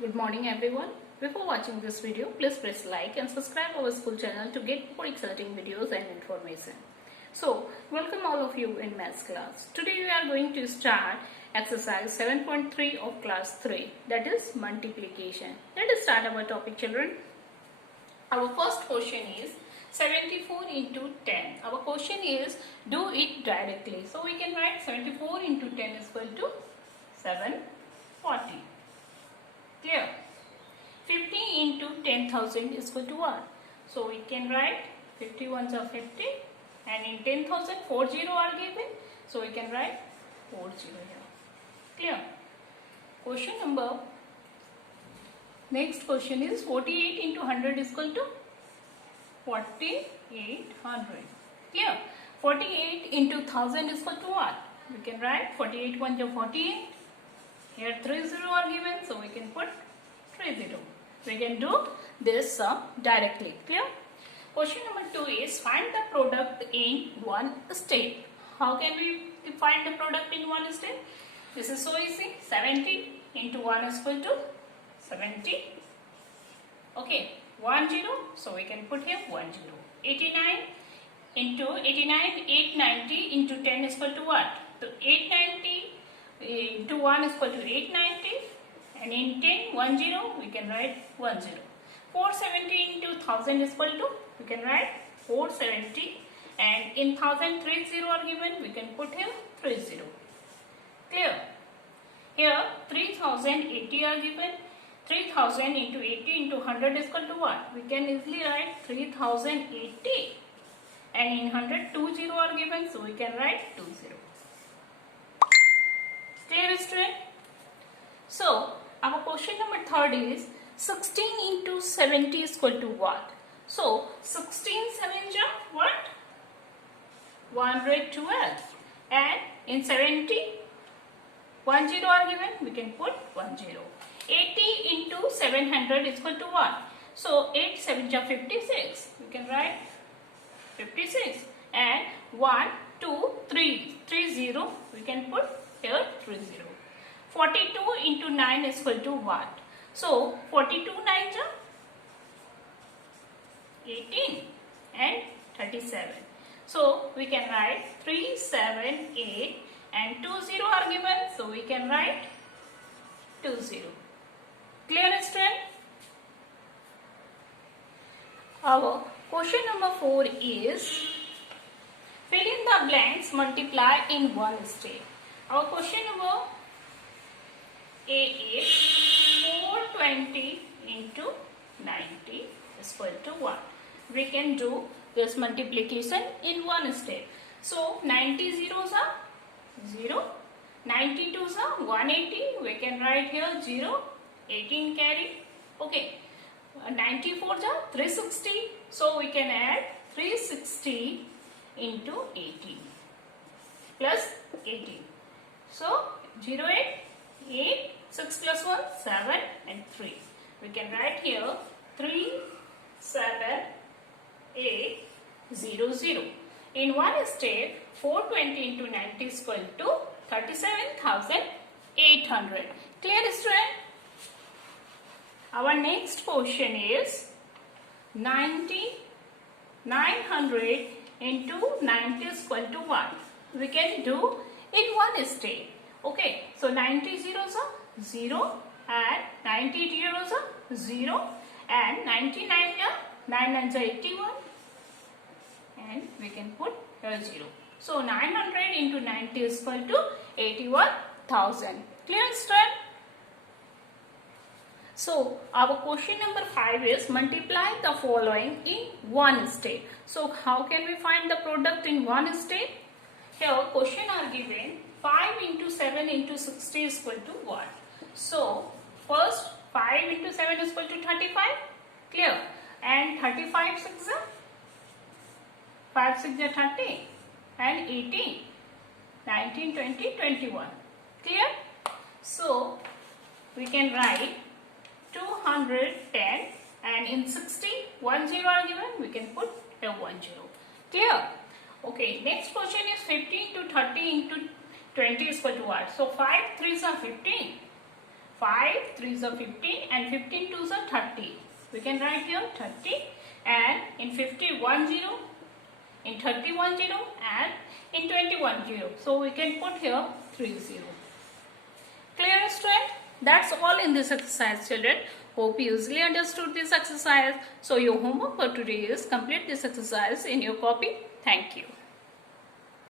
Good morning everyone. Before watching this video, please press like and subscribe our school channel to get more exciting videos and information. So, welcome all of you in maths class. Today we are going to start exercise 7.3 of class 3, that is multiplication. Let us start our topic, children. Our first question is 74 into 10. Our question is do it directly. So we can write 74 into 10 is equal to 740. Clear? 50 into 10,000 is equal to what? So we can write 50 ones are 50 and in 10,000 40 are given. So we can write 40 here. Clear? Question number. Next question is 48 into 100 is equal to 4800. Clear? 48 into 1000 is equal to what? We can write 48 ones are 48. Here 30 are given, so we can put 30. We can do this sum directly. Clear? Question number 2 is find the product in one step. How can we find the product in one step? This is so easy. 70 into 1 is equal to 70. Okay, 10. So we can put here 10. 89 into 890 into 10 is equal to what? So 890 into 1 is equal to 890 and in 10 we can write 10. 470 into 1000 is equal to, we can write 470 and in 1000 30 are given, we can put here 30. Clear? Here 3080 are given. 3000 into 80 into 100 is equal to what? We can easily write 3080 and in 100 20 are given, so we can write 20. Clear, student? So, our question number 3rd is 16 into 70 is equal to what? So, 16 7s are what? 112 and in 70 10 are given, we can put 10. 80 into 700 is equal to what? So, 8 7s are 56, we can write 56 and 1 2 3 30, we can put here 30. 42 into 9 is equal to what? So 42 9s are 18 and 37. So we can write 378 and 20 are given. So we can write 20. Clear, student? Our question number 4 is fill in the blanks, multiply in one step. Our question number A is 420 into 90 is equal to what? We can do this multiplication in one step. So 90 zeros are 0, 92s are 180, we can write here 0, 18 carry. Okay, 94s are 360, so we can add 360 into 18 plus 18. So 0 8, 6 plus 1, 7 and 3. We can write here 3, 7, 8, 0, 0. In one step, 420 into 90 is equal to 37,800. Clear, student? Our next question is 900 into 90 is equal to what? We can do in one step. Okay, so 90 zeros are 0 and 90 zeros are 0 and 99 are 9 9s are 81 and we can put here 0. So 900 into 90 is equal to 81,000. Clear, student? So our question number 5 is multiply the following in one step. So how can we find the product in one step? Here question are given 5 into 7 into 60 is equal to what? So first 5 into 7 is equal to 35. Clear? And 35 6 are 5 6 are 30 and 18, 19, 20, 21. Clear? So we can write 210 and in 60 10 are given, we can put a 10. Clear? Okay, next question is 15 to 30 into 20 is equal to what? So 5 3s are 15 5 3s are 15 and 15 2s are 30. We can write here 30, and in 51 0, in 31 0, and in 21 0. So we can put here 3 0. Clear, student? That's all in this exercise, children. Hope you easily understood this exercise. So your homework for today is complete this exercise in your copy. Thank you.